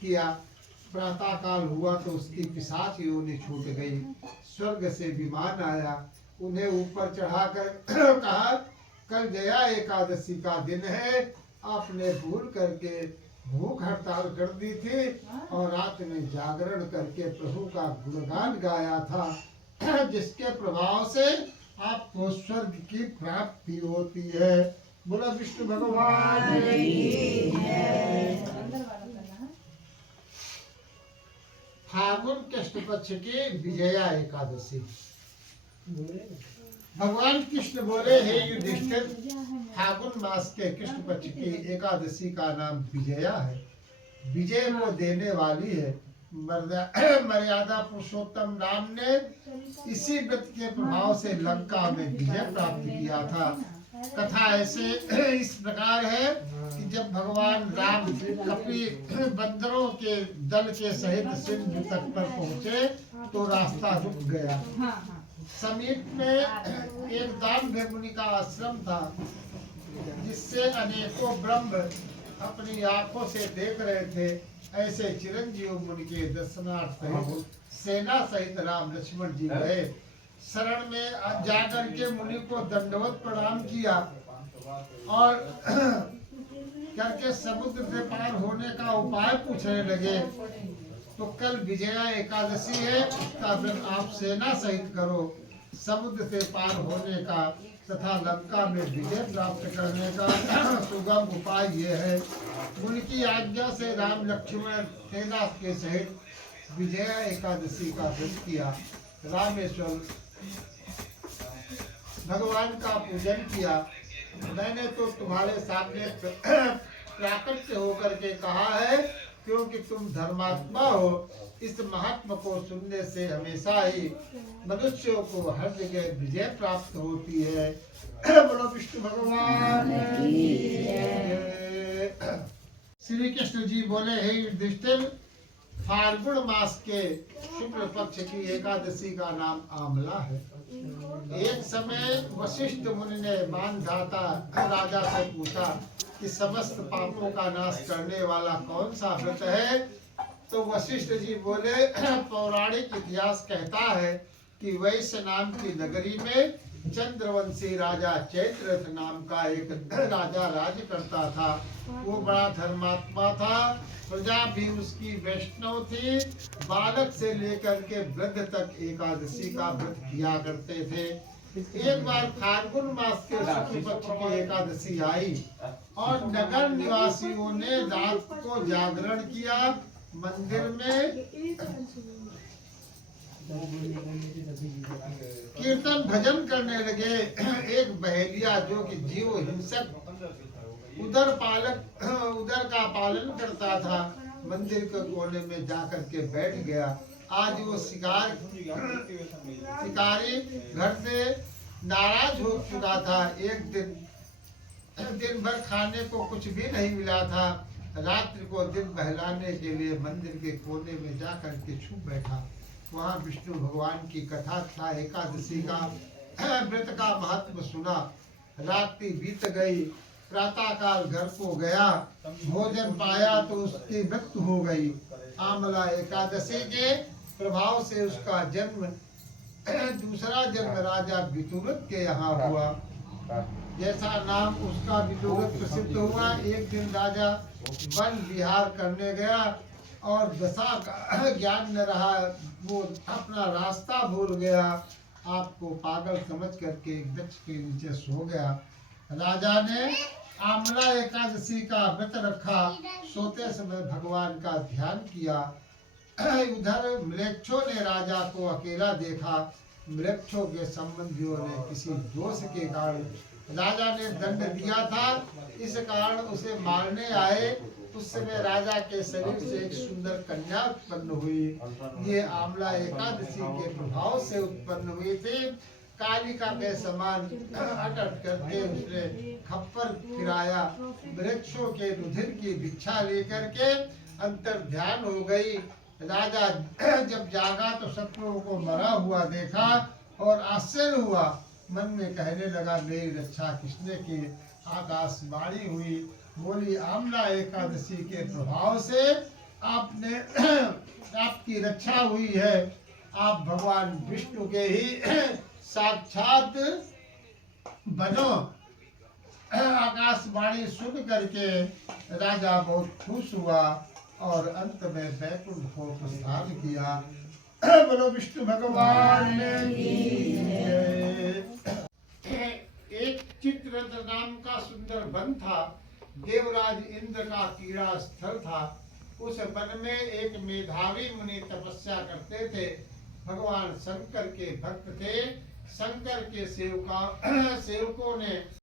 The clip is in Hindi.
किया। प्रातः काल हुआ तो उसकी पिशाच योनि छूट गई। स्वर्ग से विमान आया, उन्हें ऊपर चढ़ाकर कहा, कल जया एकादशी का दिन है, आपने भूल करके भूख हड़ताल कर दी थी और रात में जागरण करके प्रभु का गुणगान गाया था, जिसके प्रभाव से आपको स्वर्ग की प्राप्ति होती है। बोला विष्णु भगवान की जय। फागुन कृष्ण पक्ष की विजया एकादशी। भगवान कृष्ण बोले, हे युधिष्ठिर, फागुन मास के कृष्ण पक्ष की एकादशी का नाम विजया है। विजय को देने वाली है। मर्यादा पुरुषोत्तम राम ने इसी व्रत के प्रभाव से लंका में विजय प्राप्त किया था। कथा ऐसे इस प्रकार है कि जब भगवान राम कपि बंदरों के दल के सहित सिंधु तट पर पहुँचे तो रास्ता रुक गया। समीप में एक दाम्भ मुनि का आश्रम था, जिससे अनेकों ब्रह्म अपनी आंखों से देख रहे थे। ऐसे चिरंजीव मुनि के दर्शनार्थ सेना सहित राम लक्ष्मण जी गए। शरण में जाकर के मुनि को दंडवत प्रणाम किया और करके समुद्र से पार होने का उपाय पूछने लगे। तो कल विजया एकादशी है, उसका व्रत आप सेना सहित करो। समुद्र से पार होने का तथा लंका में विजय प्राप्त करने का सुगम उपाय ये है। उनकी आज्ञा से राम लक्ष्मण सेना के सहित विजया एकादशी का व्रत किया। रामेश्वर भगवान का पूजन किया। मैंने तो तुम्हारे सामने प्राकट्य होकर के कहा है, क्योंकि तुम धर्मात्मा हो। इस महात्मा को सुनने से हमेशा ही मनुष्यों को हर जगह विजय प्राप्त होती है। बोलो विष्णु भगवान की जय। श्री कृष्ण जी बोले, हे युधिष्ठिर, फाल्गुन मास के शुक्ल पक्ष की एकादशी का नाम आमला है। एक समय वशिष्ठ मुनि ने मानधाता राजा से पूछा कि समस्त पापों का नाश करने वाला कौन सा व्रत है। तो वशिष्ठ जी बोले, पौराणिक इतिहास कहता है कि वैश्य नाम की नगरी में चंद्रवंशी राजा चैत्ररथ नाम का एक राजा राज करता था। वो बड़ा धर्मात्मा था, प्रजा भी उसकी वैष्णव थी। बालक से लेकर के वृद्ध तक एकादशी का व्रत किया करते थे। एक बार फाल्गुन मास के शुक्ल पक्ष की एकादशी आई और नगर निवासियों ने रात को जागरण किया। मंदिर में कीर्तन भजन करने लगे। एक बहेलिया जो कि जीव हिंसक उदर का पालन करता था, मंदिर के कोने में जाकर के बैठ गया। आज वो शिकारी घर से नाराज हो चुका था। एक दिन भर खाने को कुछ भी नहीं मिला था। रात्रि को दिन बहलाने के लिए मंदिर के कोने में जाकर के छुप बैठा। वहाँ विष्णु भगवान की कथा था, एकादशी का व्रत का महत्व सुना। रात्रि बीत गई, प्रातः काल घर को गया, भोजन पाया तो उसकी मृत्यु हो गई। आमला एकादशी के प्रभाव से उसका जन्म दूसरा जन्म राजा विदुरथ के यहाँ हुआ। जैसा नाम उसका विदुरथ प्रसिद्ध हुआ। एक दिन राजा वन विहार करने गया और दशा का ज्ञान न रहा, वो अपना रास्ता भूल गया। आपको पागल समझ करके एक वृक्ष के नीचे सो गया। राजा ने आमला एकादशी का व्रत रखा। सोते समय भगवान का ध्यान किया। उधर म्लेच्छों ने राजा को अकेला देखा। म्लेच्छों के संबंधियों ने किसी दोष के कारण राजा ने दंड दिया था, इस कारण उसे मारने आए। उस समय राजा के शरीर से एक सुंदर कन्या उत्पन्न हुई। ये आमला एकादशी के प्रभाव से उत्पन्न हुई थी। कालिका के समान अटट करके उसने खप्पर फिराया। वृक्षों के रुधिर की भिक्षा लेकर के अंतर ध्यान हो गई। राजा जब जागा तो शत्रुओं को मरा हुआ देखा और आश्चर्य हुआ। मन में कहने लगा, मेरी रक्षा किसने की? आकाशवाणी हुई, बोली, आमला एकादशी के प्रभाव से आपने आपकी रक्षा हुई है। आप भगवान विष्णु के ही साक्षात बनो। आकाशवाणी सुन करके राजा बहुत खुश हुआ और अंत में वैकुंठ को प्रस्थान किया। बोलो विष्णु भगवान की जय। एक चित्ररथ नाम का सुंदर वन था। देवराज इंद्र का क्रीड़ा स्थल था। उस वन में एक मेधावी मुनि तपस्या करते थे। भगवान शंकर के भक्त थे। शंकर के सेवकों ने